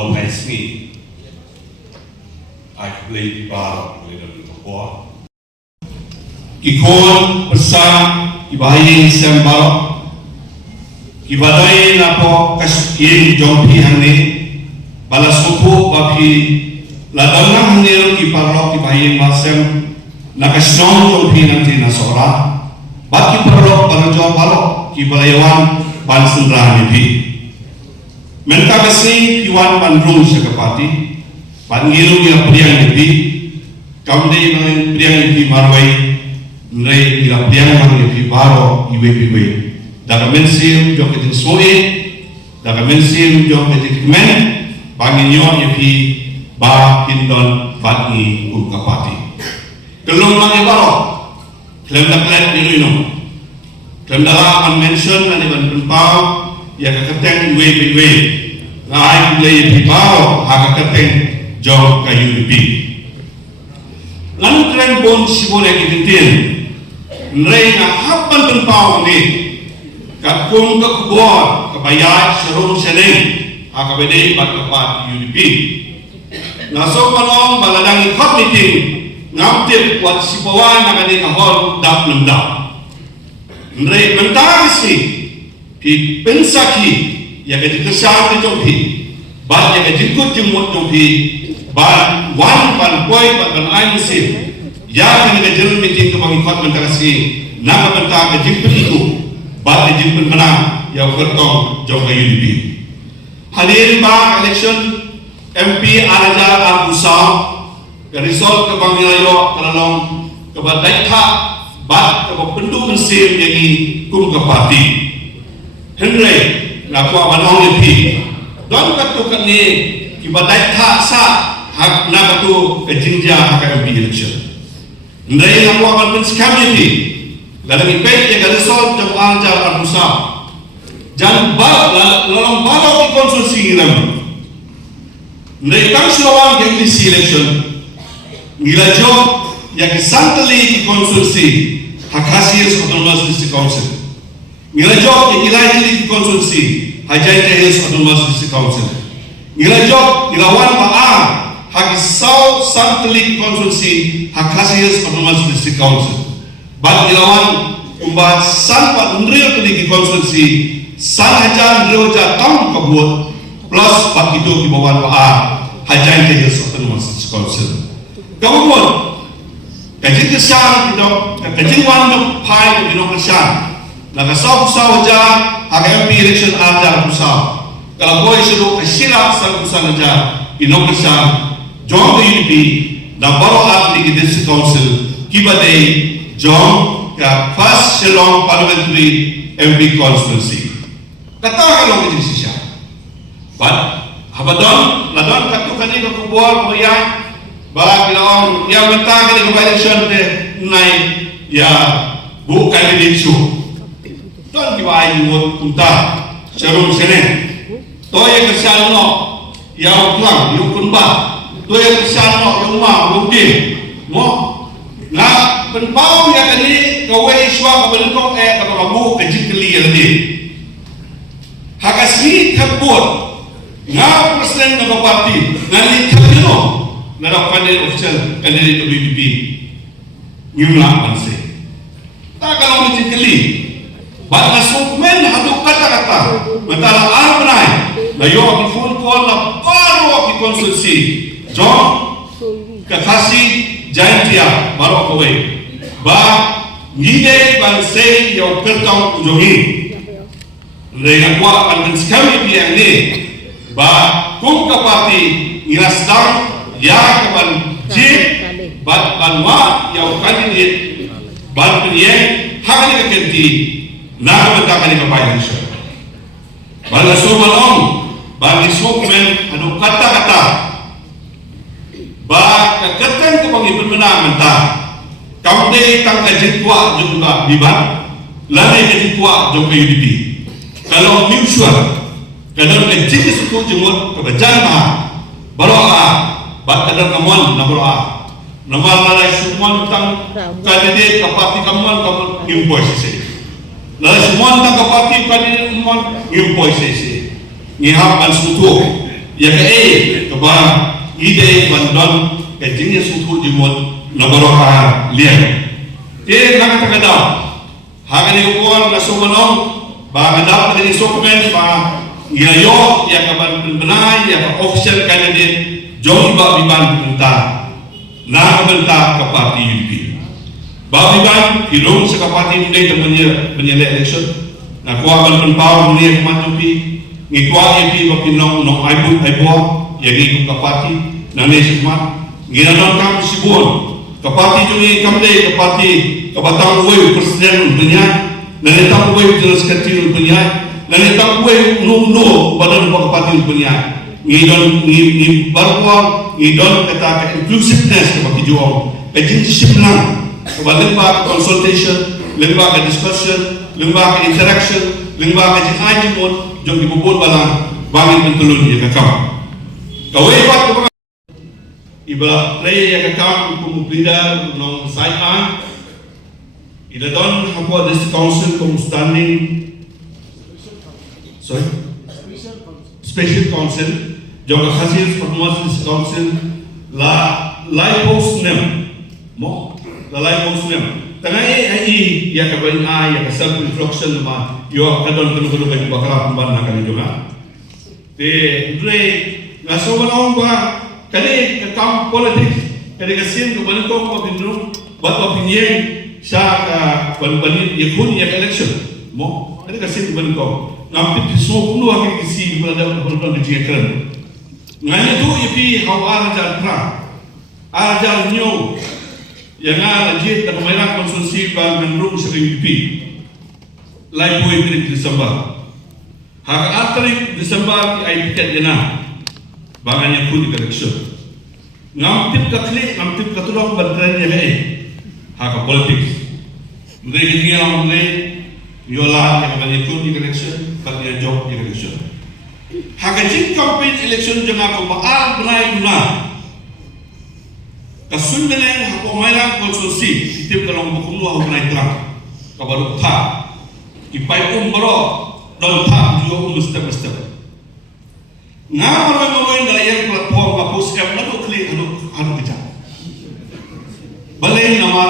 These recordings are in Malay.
Smith, I played bar with the ball. Ikon bersama ibahing sembal, ibadai napo kasih jompi hane, balas suku bagi ladang hane iparok ibahing masem nakasong jompi nanti nasora, bagi perlok balajor balok ibalayawan bansendra nibi. Menta kasi iwan pandrung sa kapati, pangilong ila priang nibi, kaunday mga priang nibi marway, nray ila priang mga nibi baro iwe-iwe. Daga mensim jok iting soe, daga mensim jok iting men, panginyo nibi ba hindon batni kapati. Kelong mga baro, klem na klem niluino, klem na ang mention na niban penpaw, ya kakateng iwe-iwe. Ngai play pipao hakakateng jog kayu lipi. Lalu keren bon sibole kitintin. Nrei na hapan penpao ni. Kakung kakubor kabayat serung seneng hakabede bat kapat UDP. Nasok panong baladang ikot meeting ngaptip wat sipawan nakani kahol dap lemdap. Nrei mentagisi pi pensaki ya ke kesal ke jompi ba ya ke jikut jemut jompi ba wan ban boy ban ai mesin ya ke jerun meeting ke mangikot mentasi nama benta ke jimpun itu ba ke jimpun menang ya bertong jong ke UDP. Hadirin ba election MP Araja Abusa ke result ke Bangilayo teralong ke Badaikha ba ke pendu mesin yang kum ke parti Henry nakwa manong lepi don katukan ni ibadai tak sa hak na katu kejinja hak MP election ndai nakwa ban skam lepi dalam ipet yang result jam aljar abusa jan ba lolong balok konsulsi ngiram ndai kang sulawang yang di election ngilajo yang santali konsulsi hak hasil autonomous district council ngilajok yang ilahili konsulsi hajai tehis autonomous district council ngilajok ilawan paa haki sau santlik konsulsi hakasius autonomous district council bag ilawan umba sanpat unril keliki konsulsi san hajan rioja tam kabuat plus bag itu di bawah paa hajai tehis autonomous district council kabuat kajin kesan kita kajin wan pai kita kesan nakasau-sau aja HMP election ada pusat. Kalau boy suruh silap sang pusat aja inok kesan jom ke UDP dan baru di district council kibadai jom ke first Shillong parliamentary MP constituency. Kata kalau ke sisa. But habadon ladon katukan ni kebuat moyang bala kinaon yang mentah ke election de nai ya bukan di isu. Don kiwai mut kunta serum senen toye kesal no yau tuang yu kunba toye kesal no yu ma bukti mo na penpau ya kali kawe iswa kabentok kababu kejikli aldi hakasni kabut nga presiden ng parti nali kabino na panel official candidate UDP nyumla panse ta kalau kejikli Ba't nasukmen hadok kata-kata Matala arbanay Layo ang phone call na paro ang konsulsi John Kakasi Jaintia Baro kaway Ba Ngide bansay Yaw kertang ujongi Renagwa ang kami biyang ni Ba Kung kapati Ngilasdang Ya kapan Jip Ba't banwa Yaw kandidat Ba't piniyeng Hanggang kakenti nakabentakan ikapayan siya. Bala sumalong, bagi sukmen, ano kata-kata, ba kakatan ko pang ipinmanaman ta, kaunti tang kajitwa juga bibat, lalay kajitwa juga UDP. Kalau mutual, kalau kajit suku jemut kebajan ma, baroa, bat kadar kamuan na baroa. Namal lalay sukman tang kandidat kapati kamuan imposis. Lalu semua tentang kapati kandidat umum impoi sesi. Ngihap an sutu ya ke keba ide bandon ke jingnya suku jimut nabaroka lian nak takada hagani ukuan na sumanong ba kadap na dokumen ba ngayo ya kaban benai ya official candidate jom ba biban punta na benta ke parti UDP ba biban hilong sa parti munday temenye election na kuha ban penpaw munday kemantupi ngitwa EP ba pinong nong aibu ya gi ka parti na nesmat nginanon kam sibon ka parti jumi kamde ka parti ka batang uwe presiden dunia na netang uwe jelas kecil dunia na netang uwe no badan ka parti dunia ngidon ni barwa ngidon kata inclusiveness ka parti juang ka jinjiship lang ka limba consultation limba ka discussion limba ka interaction limba ka jihajimon jom dibubun balang bangin mentulun ya kakam kawai pat ko iba play ya kakam kumplida nong saipan ida don hapo this council kum standing special council jom hasil pertemuan this council la live post nem mo la live post nem tengah ai ya kaban ya ka self reflection ma yo kadon kuno kay bakala kumban na kanyo nga te dre ngaso manong ba kani ka politics kani ka sin ko ban ko ko binru ba opinion sa ka ban yakun ya election mo kani ka sin ban ko ngam ti so kuno ak si ba da ko ban di kan ngani tu ipi hawar jan pra ajar nyo yang legit dan merah konsumsi bang menurut sering pipi lai boy trik Desember hak atrik Desember ai tiket jena banganya pun di election ngamtip ka klik ngamtip ka tulong bandran ya hak politik mereka tinggal mulai yola yang banyak pun di election kerja job di election hak jin campaign election jangan ko maal benai guna kasundanen hako mayra konsulsi sitip kalong bukum lu hako naitra kabaru tha ipai bro don tha juga step ngam roy ngalayan platform ka puskam na to klik anu keja balai nama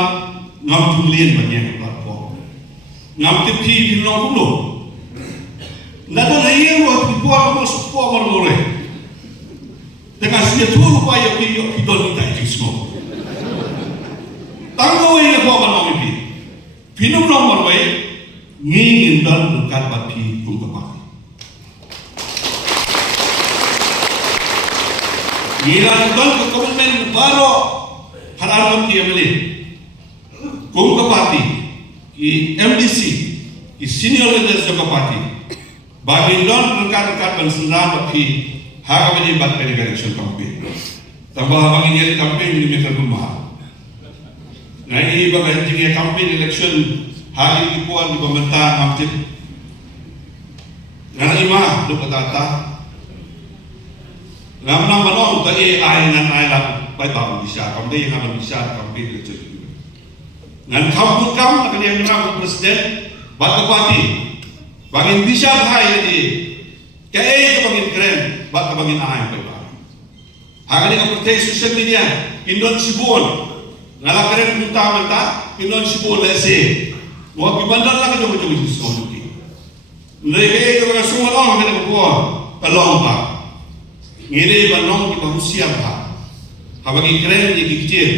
ngam tumlien banyak platform ngam tipi dinong kulo na do layer wa tipuan mo supo mo re dengan siya tulu pa yo don ta jismo tanggo ini apa nama ini? Pinum nomor baik, ngingin dan dekat bagi kumpulan. Ngilang dan kekomitmen baru harapan dia beli. Kumpulan di MDC, di senior leaders kumpulan. Bagi dan dekat pensenang bagi harga beli bat election campaign. Tambah bagi nyari campaign ini mereka rumah. Nah ini bagai jenis campaign election hari dipuan di pemerintah Hamzib. Karena imah lupa data. Ngam nang manon ta AI nan AI lah bai tahu bisa campaign yang bisa campaign election. Ngan kamu akan yang menang presiden batu parti. Bangin bisa hai ini. Kayak bangin keren, batu bangin AI bai tahu. Hari ini kepercayaan sosial media Indon Sibon. Ngala keren minta menta inon sibo lese mo pibandan la ka jogo so duki mereka itu ka semua orang kena kuat kalong pa ngire banong di manusia pa habagi keren di kecil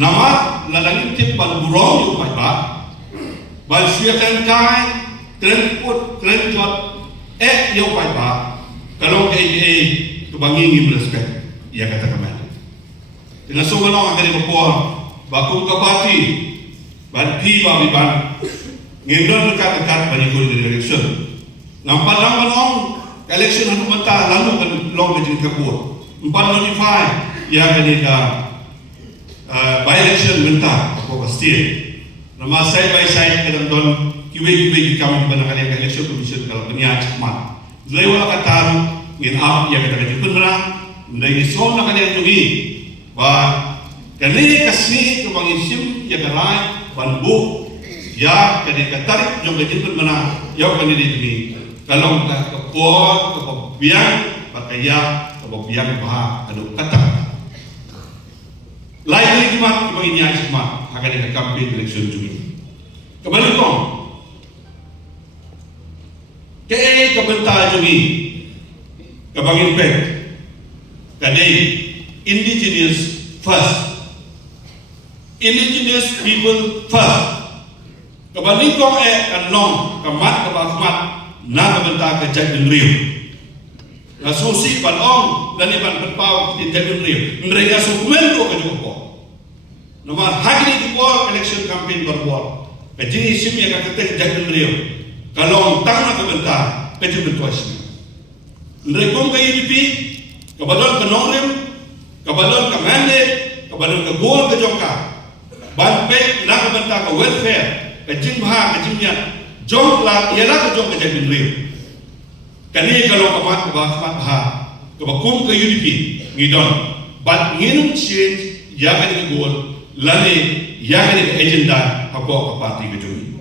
nama ladang tip ban burong yo pa bal siakan kai keren put keren jot yo pa kalau ke kebangi respect ya kata kami dengan semua orang dari Papua, bakung kapati, banti babi ban, ngendon dekat banyak kali dari election. Nampak orang election anu mentah lalu kan long jadi kapur. 4 notify yang ini by election mentah Papua pasti. Nama saya by saya kadang don kiwe kami pada kali election commission kalau penyiar cemat. Lewat kata ngin up yang kata jepun menang, dari semua kali yang tunggu. Ba kani kasih ke bangisim ya karai banbu ya kani katarik jom lagi pun mana ya kani di kalau tak kepor kebiang pataya kebabian bah adu kata lain lagi mat kebaginya isma akan di campaign election Juni kembali kong ke kebentar Juni kebangin pet kadai indigenous first indigenous people first kebanding kong kanong kamat kabakmat na kebentar ke Jack Rio na susi panong dan iban penpau di Jack Rio mereka sukumen do ke Joko nomor hari di bawah election campaign berbuat kejini sim yang kata Jack Rio kalau tang na kebentar kecil bertuas mereka ke UDP kabadon ke Nongrim kabadon ke Mande kabadon ke Gol ke Jongka banpe na kebentar ke welfare kecing bah kecingnya jong lah ialah ke jong ke Jack Rio kani kalau kamat bah ke bakum ke UDP ngidon bat nginum change ya kan ke Gol lani ya kan ke agenda apa ke parti ke Juni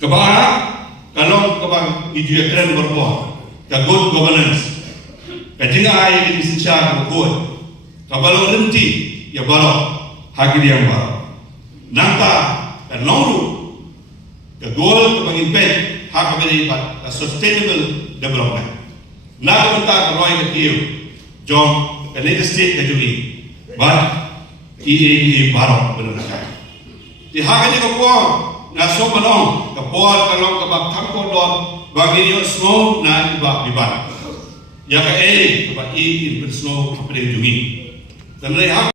ke bah kalau ke bang iju keren berbuat ke good governance kecing ai di secara good kalau renti ya baru hagi yang baru nanta dan nongru the goal to bring in hak beri a sustainable development. Na bentar roy ke tiu, jom ke Lagos State ke Juni, but IAEA baru benar. Di hak ini kepuang, na so manong kepuang kalau kebak kampo dot bagi yo snow na ibak biban. Ya ke kebak in snow apa Juni. Dan